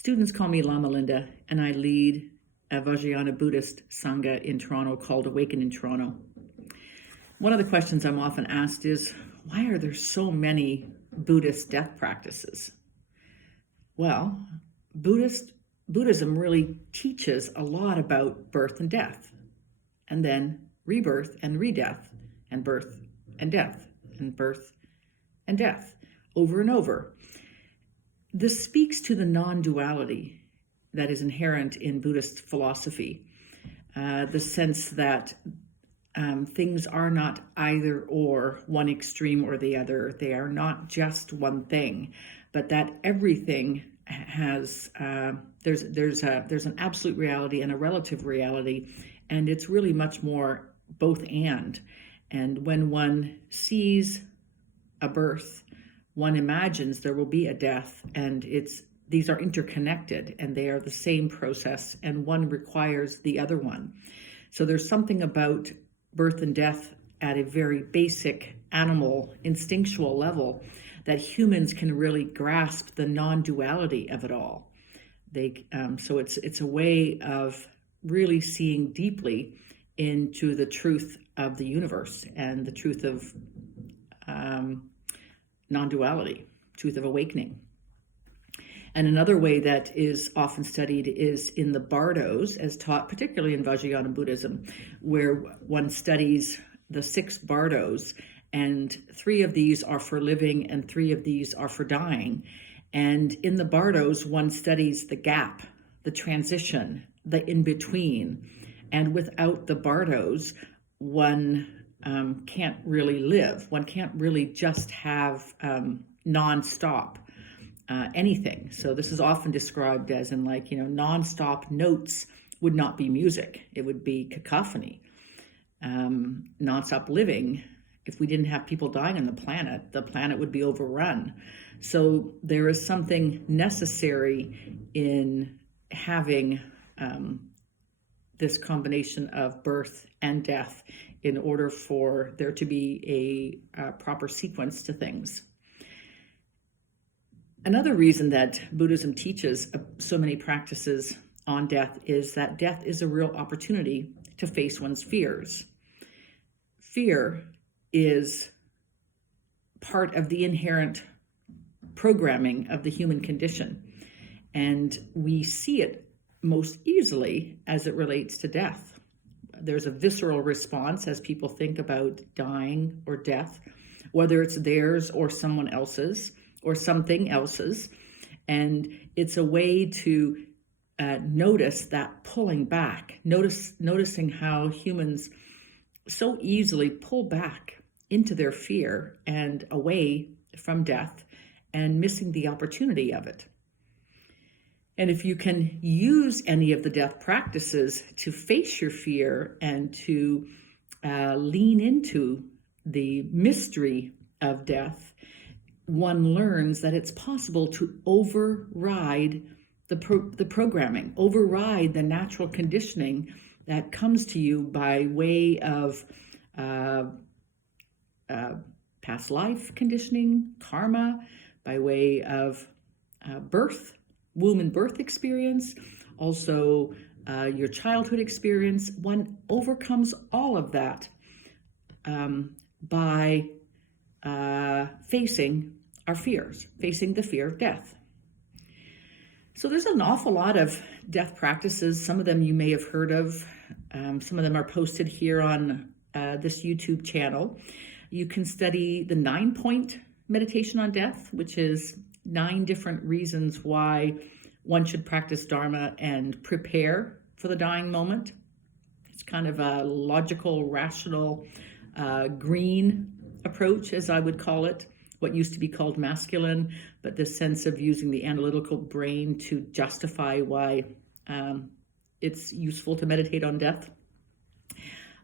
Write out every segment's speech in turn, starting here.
Students call me Lama Linda, and I lead a Vajrayana Buddhist Sangha in Toronto called Awaken in Toronto. One of the questions I'm often asked is, why are there so many Buddhist death practices? Well, Buddhism really teaches a lot about birth and death, and then rebirth and re-death, and birth and death, and birth and death, over and over. This speaks to the non-duality that is inherent in Buddhist philosophy, the sense that things are not either or, one extreme or the other. They are not just one thing, but that everything has there's an absolute reality and a relative reality, and it's really much more both and. And when one sees a birth, one imagines there will be a death, and these are interconnected, and they are the same process, and one requires the other one. So there's something about birth and death at a very basic animal, instinctual level that humans can really grasp the non-duality of it all. So it's a way of really seeing deeply into the truth of the universe and the truth of non-duality, truth of awakening. And another way that is often studied is in the bardos, as taught particularly in Vajrayana Buddhism, where one studies the 6 bardos, and 3 of these are for living and 3 of these are for dying. And in the bardos, one studies the gap, the transition, the in-between. And without the bardos, one can't really live. One can't really just have non-stop anything. So this is often described as in non-stop notes would not be music. It would be cacophony. Non-stop living, if we didn't have people dying on the planet would be overrun. So there is something necessary in having this combination of birth and death in order for there to be a proper sequence to things. Another reason that Buddhism teaches so many practices on death is that death is a real opportunity to face one's fears. Fear is part of the inherent programming of the human condition, and we see it most easily as it relates to death. There's a visceral response as people think about dying or death, whether it's theirs or someone else's or something else's. And it's a way to notice that pulling back, noticing how humans so easily pull back into their fear and away from death and missing the opportunity of it. And if you can use any of the death practices to face your fear and to lean into the mystery of death, one learns that it's possible to override the programming, override the natural conditioning that comes to you by way of past life conditioning, karma, by way of birth, womb and birth experience, also your childhood experience. One overcomes all of that by facing our fears, facing the fear of death. So there's an awful lot of death practices. Some of them you may have heard of. Some of them are posted here on this YouTube channel. You can study the 9-point meditation on death, which is 9 different reasons why one should practice Dharma and prepare for the dying moment. It's kind of a logical, rational, green approach, as I would call it, what used to be called masculine, but this sense of using the analytical brain to justify why it's useful to meditate on death.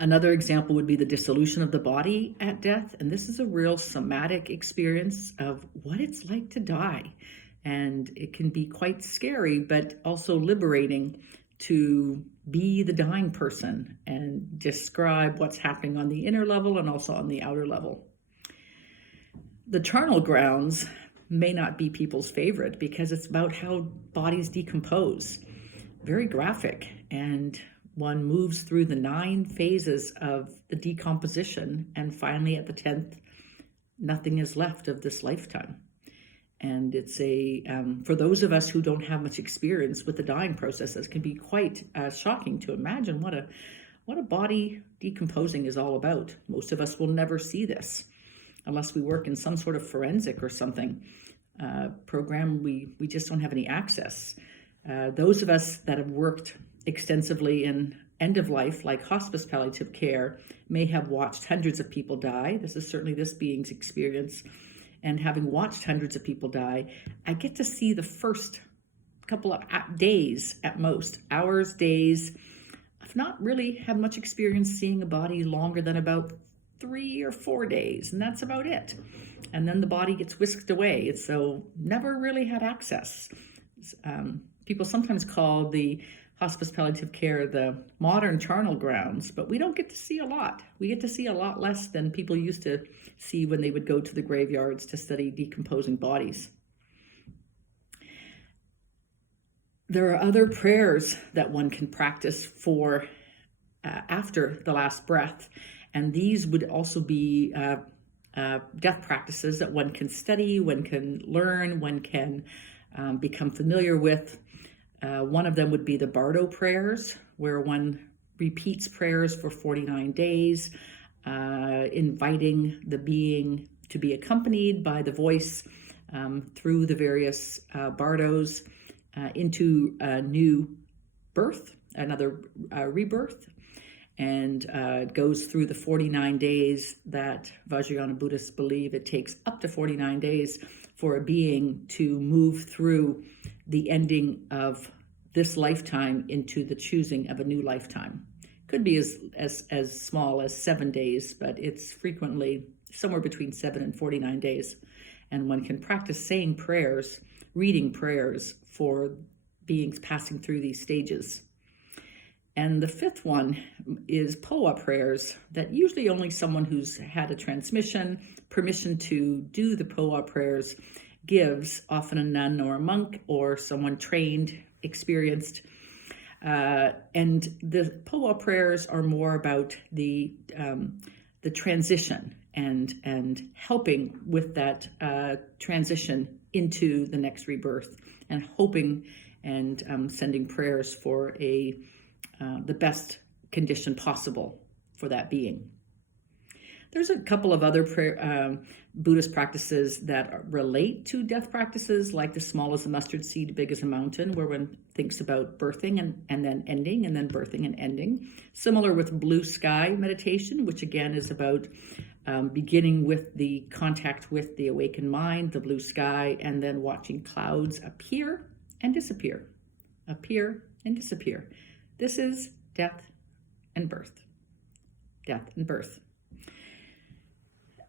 Another example would be the dissolution of the body at death. And this is a real somatic experience of what it's like to die. And it can be quite scary, but also liberating to be the dying person and describe what's happening on the inner level and also on the outer level. The charnel grounds may not be people's favorite because it's about how bodies decompose. Very graphic, and one moves through the 9 phases of the decomposition, and finally at the 10th, nothing is left of this lifetime. And it's for those of us who don't have much experience with the dying process, it can be quite shocking to imagine what a body decomposing is all about. Most of us will never see this unless we work in some sort of forensic or something program. We just don't have any access. Those of us that have worked extensively in end of life, like hospice palliative care, may have watched hundreds of people die. This is certainly this being's experience. And having watched hundreds of people die, I get to see the first couple of days at most, hours, days. I've not really had much experience seeing a body longer than about 3 or 4 days, and that's about it. And then the body gets whisked away. So never really had access. People sometimes call the hospice palliative care the modern charnel grounds, but we don't get to see a lot. We get to see a lot less than people used to see when they would go to the graveyards to study decomposing bodies. There are other prayers that one can practice for after the last breath, and these would also be death practices that one can study, one can learn, one can become familiar with. One of them would be the Bardo prayers, where one repeats prayers for 49 days, inviting the being to be accompanied by the voice through the various bardos into a new birth, another rebirth, and it goes through the 49 days that Vajrayana Buddhists believe it takes up to 49 days for a being to move through the ending of this lifetime into the choosing of a new lifetime. Could be as small as 7 days, but it's frequently somewhere between 7 and 49 days. And one can practice saying prayers, reading prayers for beings passing through these stages. And the 5th one is Poa prayers that usually only someone who's had a transmission, permission to do the Poa prayers gives, often a nun or a monk or someone trained, experienced. And the Poa prayers are more about the transition and helping with that transition into the next rebirth, and hoping and sending prayers for the best condition possible for that being. There's a couple of other Buddhist practices that relate to death practices, like the small as a mustard seed, big as a mountain, where one thinks about birthing and then ending, and then birthing and ending. Similar with blue sky meditation, which again is about beginning with the contact with the awakened mind, the blue sky, and then watching clouds appear and disappear, appear and disappear. This is death and birth. Death and birth.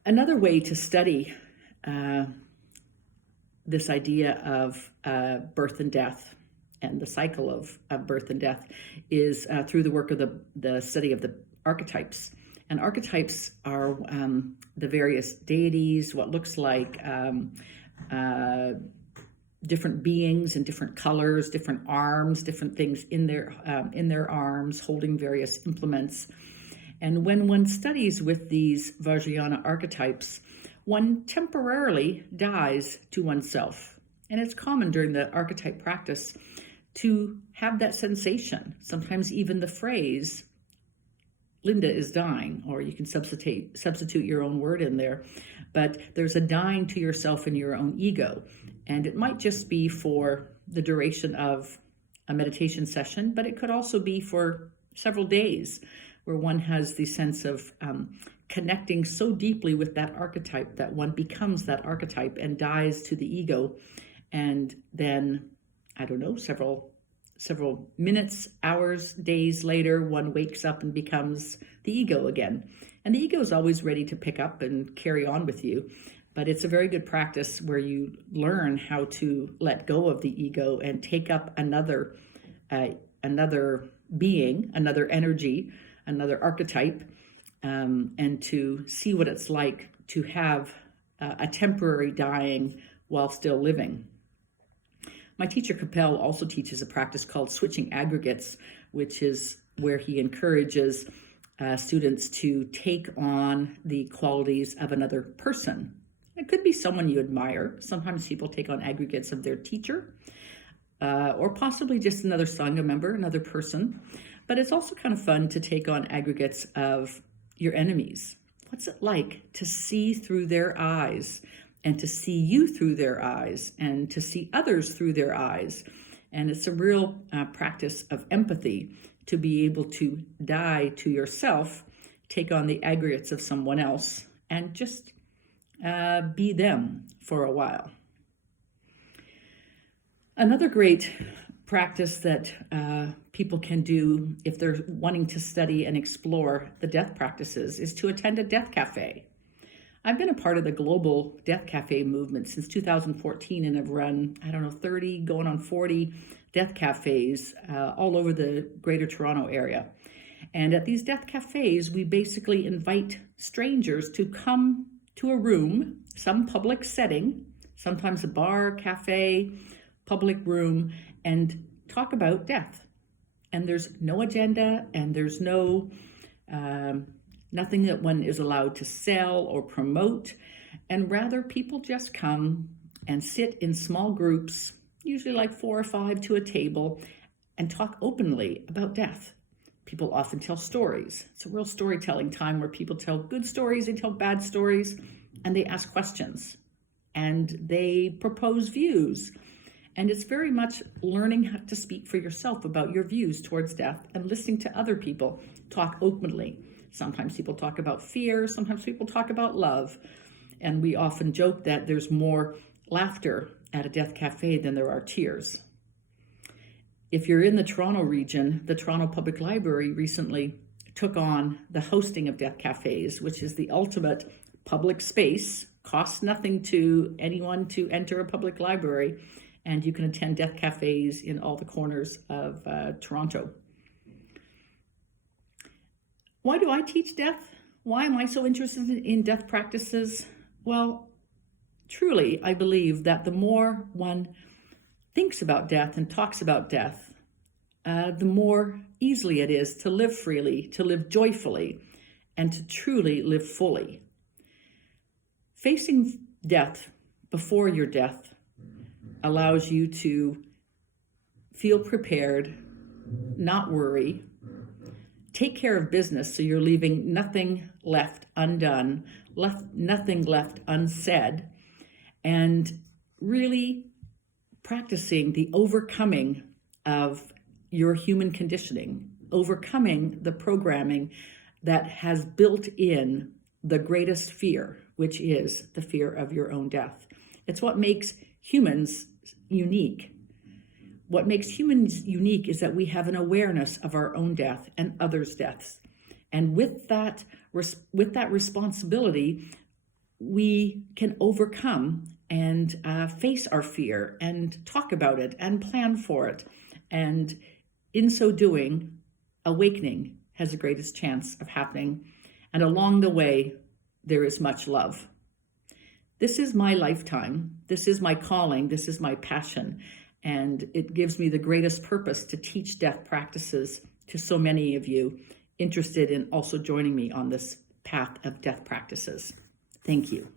Another way to study this idea of birth and death and the cycle of birth and death is through the work of the study of the archetypes. And archetypes are the various deities, what looks like different beings in different colors, different arms, different things in their arms, holding various implements. And when one studies with these Vajrayana archetypes, one temporarily dies to oneself. And it's common during the archetype practice to have that sensation. Sometimes even the phrase, Linda is dying, or you can substitute your own word in there. But there's a dying to yourself in your own ego. And it might just be for the duration of a meditation session, but it could also be for several days, where one has the sense of connecting so deeply with that archetype that one becomes that archetype and dies to the ego. And then, I don't know, several minutes, hours, days later, one wakes up and becomes the ego again. And the ego is always ready to pick up and carry on with you. But it's a very good practice where you learn how to let go of the ego and take up another being, another energy, another archetype, and to see what it's like to have a temporary dying while still living. My teacher Capel also teaches a practice called switching aggregates, which is where he encourages students to take on the qualities of another person. It could be someone you admire. Sometimes people take on aggregates of their teacher, or possibly just another Sangha member, another person. But it's also kind of fun to take on aggregates of your enemies. What's it like to see through their eyes, and to see you through their eyes, and to see others through their eyes? And it's a real practice of empathy to be able to die to yourself, take on the aggregates of someone else, and just be them for a while. Another great practice that people can do if they're wanting to study and explore the death practices is to attend a death cafe. I've been a part of the global death cafe movement since 2014, and I've run, 30, going on 40 death cafes all over the Greater Toronto area. And at these death cafes, we basically invite strangers to come to a room, some public setting, sometimes a bar, cafe, public room, and talk about death. And there's no agenda, and there's no nothing that one is allowed to sell or promote, and rather people just come and sit in small groups, usually like 4 or 5 to a table, and talk openly about death. People often tell stories. It's a real storytelling time where people tell good stories, they tell bad stories, and they ask questions, and they propose views. And it's very much learning how to speak for yourself about your views towards death and listening to other people talk openly. Sometimes people talk about fear, sometimes people talk about love. And we often joke that there's more laughter at a death cafe than there are tears. If you're in the Toronto region, the Toronto Public Library recently took on the hosting of death cafes, which is the ultimate public space, costs nothing to anyone to enter a public library, and you can attend death cafes in all the corners of Toronto. Why do I teach death? Why am I so interested in death practices? Well, truly, I believe that the more one thinks about death and talks about death, the more easily it is to live freely, to live joyfully, and to truly live fully. Facing death before your death allows you to feel prepared, not worry, take care of business so you're leaving nothing left undone, nothing left unsaid, and really practicing the overcoming of your human conditioning, overcoming the programming that has built in the greatest fear, which is the fear of your own death. It's what makes humans unique. What makes humans unique is that we have an awareness of our own death and others' deaths. And with that responsibility, we can overcome and face our fear and talk about it and plan for it. And in so doing, awakening has the greatest chance of happening. And along the way, there is much love. This is my lifetime. This is my calling. This is my passion. And it gives me the greatest purpose to teach death practices to so many of you interested in also joining me on this path of death practices. Thank you.